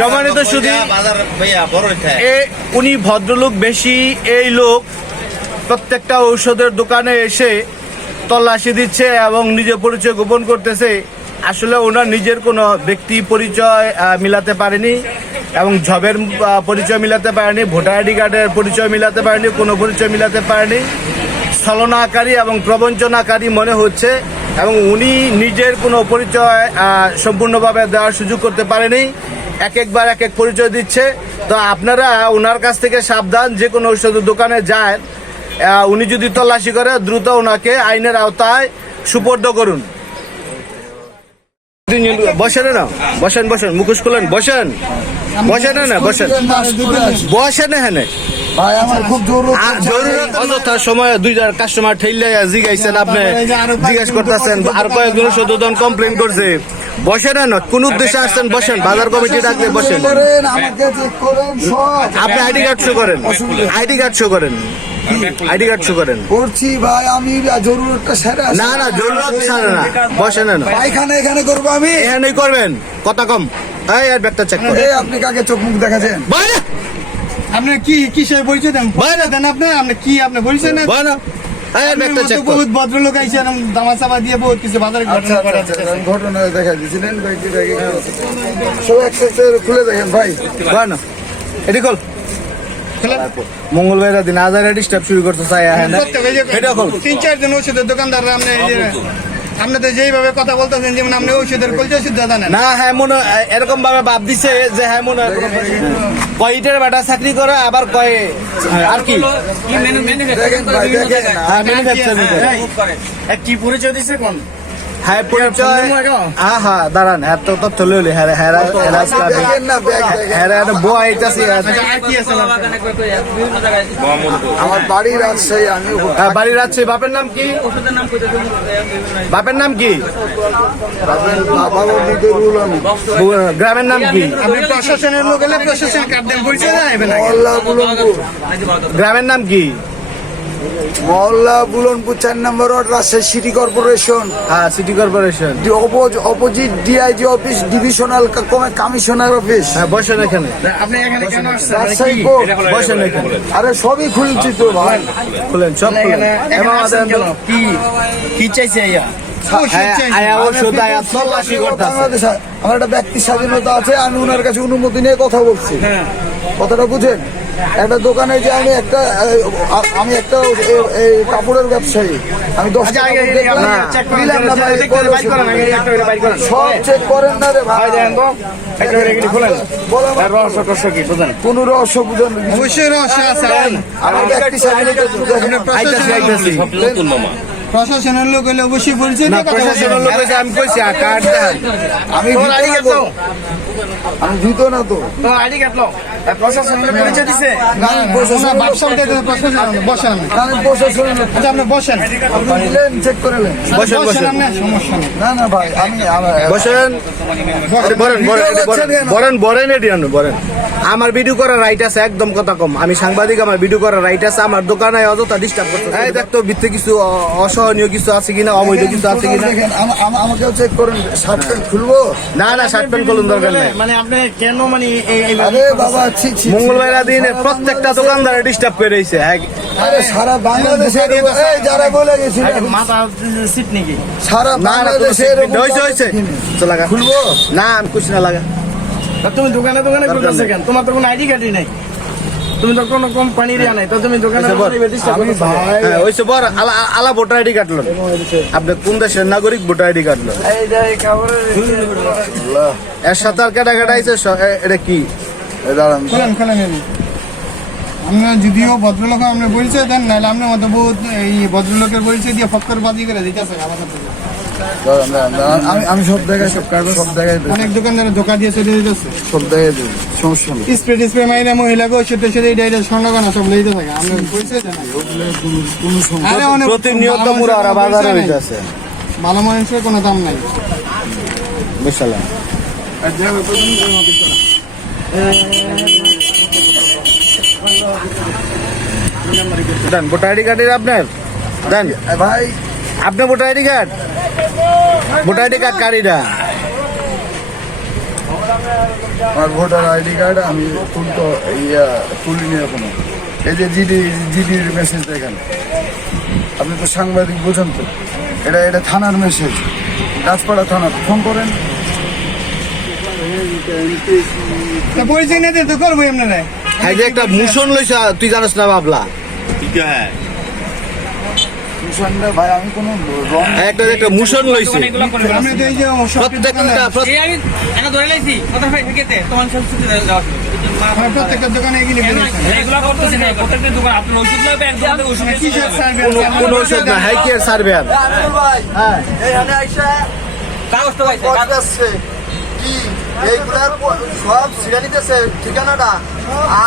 সম্মানিত শুধু উনি ভদ্রলোক বেশি এই লোক প্রত্যেকটা ঔষধের দোকানে এসে তল্লাশি দিচ্ছে এবং নিজের পরিচয় গোপন করতেছে। আসলে ওনার নিজের কোনো ব্যক্তি পরিচয় মিলাতে পারেনি এবং জবের পরিচয় মিলাতে পারেনি ভোটার আইডি কার্ডের পরিচয় মিলাতে পারেনি কোনো পরিচয় মিলাতে পারেনি। ছলনাকারী এবং প্রবঞ্চনাকারী মনে হচ্ছে এবং উনি নিজের কোনো পরিচয় সম্পূর্ণভাবে দেওয়ার সুযোগ করতে পারেনি। এক একবার এক এক পরিচয় দিচ্ছে। তো আপনারা ওনার কাছ থেকে সাবধান যে কোনো ঔষধের দোকানে যায় উনি যদি তল্লাশি করে দ্রুত ওনাকে আইনের আওতায় সুপর্দ করুন। বসেন না বসেন বসেন মুখোশ খুলেন বসেন। বসেন না বসেন। বসেন হ্যাঁ অযথা সময় কাস্টমার ঠেললে আপনি জিজ্ঞেস করতেছেন আর কয়েকজন সদন কমপ্লেন করছে। বসেন না কোন উদ্দেশ্যে আসছেন? বসেন বাজার কমিটি ডাকলে বসেন। আপনি আইডি কার্ড শো করেন। আইডি কার্ড শো করেন। আইডি কার্ড শো করেন। করছি ভাই আমি জরুরতটা সেরে। না না জরুরত ছাড়ে না। বসেন না পায়খানা এখানে করব আমি? এখানেই করবেন। কথা কম। এই আর ব্যাগটা চেক করেন। এই আপনি কাকে চোখ মুখ দেখাচ্ছেন? বাইরে। আপনি কি কিসের পরিচয় দেন? বাইরে। দেন আপনি? আপনি কি আপনি পরিচয় নেন বাইরে। চেক বহুত ভদ্রলোক দামা চাপা দিয়ে বহুত কিছু বাজারে আচ্ছা ঘটনা আচ্ছা, আচ্ছা, ঘটনা দেখা। দিয়েছিলেন সব একসাথে খুলে দেখেন। ভাই বাইরে এটি খোল। মঙ্গলবার দিন আজারে ডিস্টার্ব শুরু করতে চাই হ্যাঁ না। তিন চারজন ওষুধের দোকানদাররা আপনি এই যে আপনি তো যেইভাবে কথা বলতেছেন যেমন আপনি ওষুধের কলচা ওষুধ দাদা নেন না হ্যাঁ মনে এরকম ভাবে ভাব দিছে যে হ্যাঁ মনে কয়টার বেটা চাকরি করে আবার কয় আর কি? দেখেন হ্যাঁ। কি পরিচয় দিছে কোন? হ্যাঁ পরিচয় হ্যাঁ হ্যাঁ দাঁড়ান হ্যাঁ তো তথ্য লইলে হ্যাঁ হ্যাঁ হ্যাঁ হ্যাঁ বউ আইতাছি আমার বাড়ি রাজশাহী আমি হ্যাঁ বাড়ি বাপের নাম কি বাপের নাম কি গ্রামের নাম কি আপনি প্রশাসনের লোক হলে প্রশাসন কার্ড দেন পরিচয় জানাবেন আগে মহল্লা বুলনপুর গ্রামের নাম কি মহল্লা বুলনপুর চার নম্বর ওয়ার্ড রাজশাহী সিটি কর্পোরেশন। হ্যাঁ city corporation. Opposite DIG office divisional commissioner office হ্যাঁ বসেন এখানে। আপনি এখানে কেন আসছেন? রাজশাহী বসেন এখানে। আরে সবই খুলছি তো ভাই। খুলেন সব খুলেন। কি কি চাইছে ইয়া হ্যাঁ আমার একটা ব্যক্তি স্বাধীনতা আছে আমি ওনার কাছে অনুমতি নিয়ে কথা বলছি। হ্যাঁ। কথাটা বুঝেন? একটা দোকানে যে আমি একটা আমি একটা কাপড়ের ব্যবসায়ী। আমি দশ আচ্ছা। সব চেক করেন না রে ভাই। কোন রহস্য বুঝেন অবশ্যই রহস্য আছে প্রশাসনের লোক হলে অবশ্যই পরিচয় না দিয়ে কথা প্রশাসনের লোক আমি কইছি কার্ড আমি তোর ভীত আইডি না তো। আমি ভীত না তো। তো আইডি কার্ড আমার- ভিডিও করার রাইট আছে একদম কথা কম। আমি সাংবাদিক আমার ভিডিও করার রাইট আছে আমার দোকানে অযথা ডিস্টার্ব করতে এই দেখতো ভিতরে কিছু অসহনীয় কিছু আছে কিনা অবৈধ কিছু আছে কিনা? আমাকেও চেক করেন শার্ট প্যান্ট খুলবো? না না শার্ট প্যান্ট খুলুন দরকার নেই। মানে আপনি কেন মানে আরে বাবা। মঙ্গলবার দিনে প্রত্যেকটা দোকানদারে ডিস্টার্ব করে রয়েছে আরে সারা বাংলাদেশে যারা বলে গেছিল সারা বাংলাদেশে এরকম হয়েছে হয়েছে তো লাগা। খুলবো? না আমি কুछ না লাগা। তুমি দোকানে দোকানে করতেছো কেন? তোমার তো কোনো আইডি কার্ডই নাই। তুমি তো কোনো কোম্পানির ইয়া নাই। তো তুমি দোকানে আচ্ছা, হ্যাঁ ওইসে বর আলা আলা ভোটার আইডি লন। আপনি কোন দেশের নাগরিক ভোটার আইডি খবরের এর সাথে আর কেটা কেটা এটা কি? দাঁড়ান। খোলেন খোলেন আমরা যদিও ভদ্রলোক আমরা পরিচয় দেন নাহলে আমরা মতো বহুত এই ভদ্রলোকের পরিচয় দিয়ে ফক্কর বাজি করে দিতেছে আমাদের আমি আমি সব জায়গায় সব কাগজ সব জায়গায় অনেক দোকানদার ধোকা দিয়ে চলে দিতেছে সব জায়গায় সমস্যা নেই। স্প্রে মহিলাকে থাকে। আমরা কোনো সমস্যা প্রতিনিয়ত বাজারে ভালো মানুষের কোনো দাম নাই। বুঝলাম দেন ভোটার আইডি কার্ড আপনার? দেন। ভাই। আপনার voter ID card voter ID card কারিটা আমার ভোটার আইডি কার্ড আমি তুলতো ইয়া তুলিনি এখনও। এই যে জিডি জিডির মেসেজ দেখেন। আপনি তো সাংবাদিক বোঝেন তো। এটা এটা থানার মেসেজ গাছপাড়া থানা ফোন করেন। পরিচয় না তো করবোই আপনারা। এই যে একটা মুসন লইছে তুই জানিস না বাবলা? ঠিক হ্যাঁ রং একটা একটা মুসন লইছে। প্রত্যেকটা হ্যাঁ, প্রত্যেকটা দোকানে এগুলি সার্ভে কোনো কোনো ওষুধ না হাই কেয়ার সার্ভে হ্যাঁ। এইগুলার সব ছিঁড়ে নিতেছে ঠিকানাটা।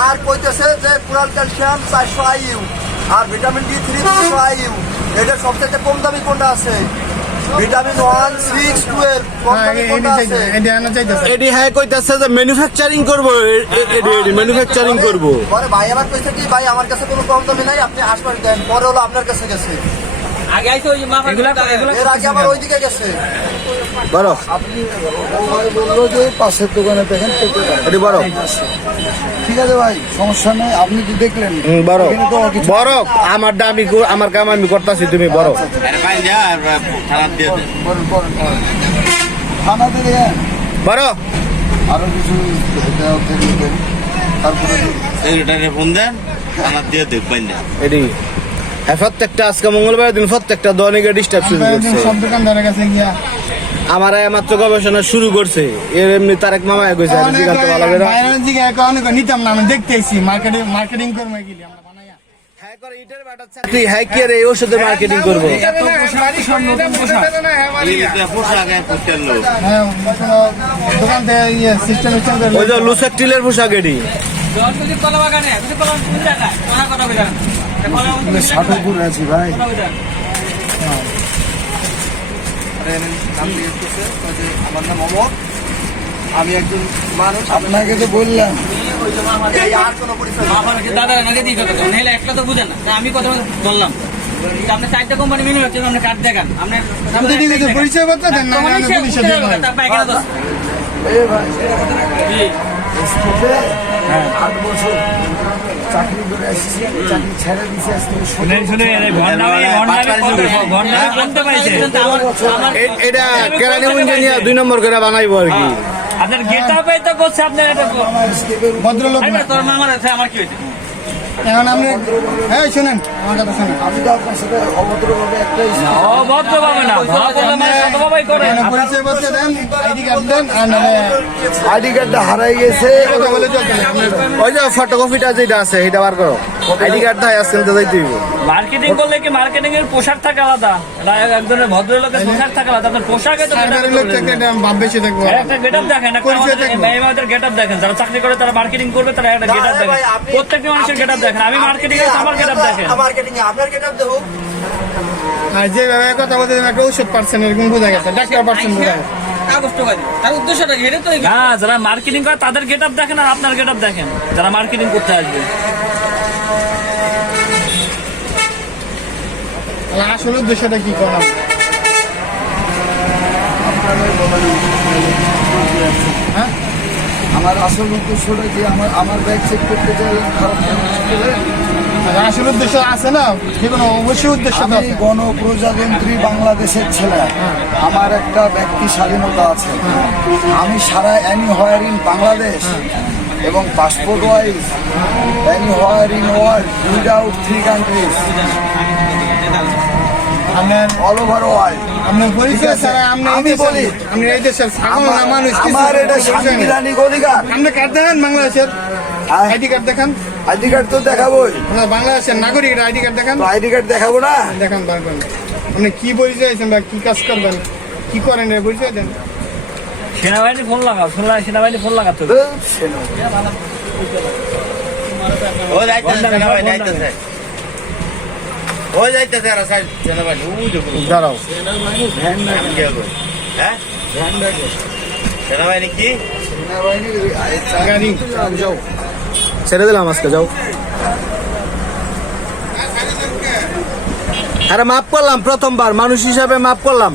আর কইতেছে যে পুরাল ক্যালসিয়াম চারশো আইইউ আর ভিটামিন ডি থ্রি দুশো আইইউ। এটা সবচেয়ে কম দামি কোনটা আছে? ভিটামিন ওয়ান সিক্স টুয়েলভ কম হ্যাঁ দামি এডি কোনটা আছে? চাইছে এডি আনা চাইতেছে। এডি হ্যাঁ কইতাছে যে ম্যানুফ্যাকচারিং করব এডি এডি ম্যানুফ্যাকচারিং করব। পরে ভাই আবার কইছে কি ভাই আমার কাছে কোনো কম দামি নাই আপনি দেন। পরে হলো আপনার কাছে গেছে। আগে আইছে ওই মা এগুলা এগুলা এর আগে আবার ওইদিকে গেছে। বড়। আপনি বলল যে পাশের দোকানে দেখেন এডি বড়। ঠিক আছে ভাই সমস্যা নেই আপনি কি দেখলেন। বড়। বড় আমার দামি আমার কাম আমি করতেছি তুমি বড়। আরে ভাই যা খারাপ দিয়ে দে। থানাতে দেখেন বড়। আরও কিছু। তারপরে সেক্রেটারি ফোন দেন আমার দিয়ে দেখ পাই না এডি হ্যাঁ প্রত্যেকটা আজকে মঙ্গলবার দিন প্রত্যেকটা দৈনিকে ডিস্টার্ব শুরু করছে। সব দোকানদারের কাছে গিয়া আমার মাত্র গবেষণা শুরু করছে। এর এমনি তারেক মামা কইছে আর ভালো করে নিতাম না আমি দেখতে আইছি মার্কেটিং মার্কেটিং করব এগুলি আমরা বানাইয়া। চাকরি হ্যাঁ কি ওষুধে মার্কেটিং করব? পোশাক এক হোটেল লোক। হ্যাঁ কোনো দোকান থেকে সিস্টেম সিস্টেম ওই যে লুসেকটিলের পোশাক এডি কলা বাগানে কলা কথা কথা কইরা কলা ষাটপুরে আছি ভাই। আমার নাম অমর। আমি একজন মানুষ আপনাকে তো বললাম। আমি কথা বললাম। আপনি চারটা কোম্পানি মেনু হচ্ছে আপনি কার্ড দেখান। আপনার পরিচয় পত্র দেন না আট বছর। চাকরি করে আসছি চাকরি ছেড়ে দিছি আজকে। শুনেন আমার আমার এ- এটা কেরানি ইঞ্জিনিয়ার দুই নম্বর করে বানাইবো আর কি। আপনার গেট আপে তো করছে আপনার এটা ভদ্রলোক আমার আছে আমার কি হয়েছে? এখন আপনি হ্যাঁ শোনেন আমার কথা শোনেন। আমি তো আপনার সাথে অভদ্রভাবে একটাই না মানে করে। পরিচয় পত্র দেন আইডি কার্ড দেন আর আইডি কার্ডটা হারাই গেছে। কথা বলে চলতে ওই যে ফটোকপিটা যেটা আছে সেটা বার করো। আইডি কার্ড তো যাইতে হইব মার্কেটিং করলে কি মার্কেটিং এর পোশাক থাকে আলাদা? এটা এক ধরনের ভদ্রলোকের পোশাক থাকে আলাদা আপনার পোশাকে তো বেশি দেখব একটা গেটআপ দেখেন একটা মেয়েদের গেটআপ দেখেন যারা চাকরি করে তারা মার্কেটিং করবে তারা একটা গেটআপ দেখেন। প্রত্যেকটা মানুষের গেটআপ দেখেন আমি মার্কেটিং এ আমার গেটআপ দেখেন। মার্কেটিং আপনার গেটআপ দেখো আর যেভাবে কথা বলতে একটা ঔষধ পার্সেন্ট এরকম বোঝা গেছে ডাক্তার পার্সেন্ট বোঝা গেছে। কাগজ টোকা দিন। তার উদ্দেশ্যটা হেরে তো না যারা মার্কেটিং করে তাদের গেটআপ দেখেন আর আপনার গেটআপ দেখেন। যারা মার্কেটিং করতে আসবে। তাহলে আসল উদ্দেশ্যটা কি করা হ্যাঁ আমার আসল উদ্দেশ্যটা যে আমার আমার ব্যাগ চেক করতে চাই খারাপ? আর আসল উদ্দেশ্য আছে না? যে কোনো অবশ্যই উদ্দেশ্য আমি গণপ্রজাতন্ত্রী বাংলাদেশের ছেলে। আমার একটা ব্যক্তি স্বাধীনতা আছে। আমি সারা অ্যানি হোয়ার ইন বাংলাদেশ এবং passport wise anywhere in world without three countries. All over world আমি বলি। আমার এটা সাংবিধানিক অধিকার। আপনি কার্ড দেখান বাংলাদেশের। আইডি কার্ড দেখান। আইডি কার্ড তো দেখাবোই। বাংলাদেশের নাগরিকের আইডি কার্ড দেখান। আইডি কার্ড দেখাবো না? দেখান বার আপনি কি পরিচয় আছেন বা কি কাজ করবেন? কি করেন এর পরিচয় দেন। সেনাবাহিনী ফোন লাগাও সেনাবাহিনী ফোন লাগাতে হবে। যাইতেছে আর সাইড যে দাঁড়াও। ভ্যান না হ্যাঁ? ভ্যান রাখো। সেনাবাহিনী কি? সেনাবাহিনীর যাও। ছেড়ে দিলাম আজকে যাও। আরে মাফ করলাম প্রথমবার। মানুষ হিসাবে মাফ করলাম।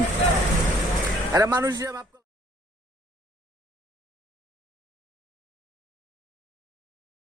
আরে মানুষ হিসাবে মাফ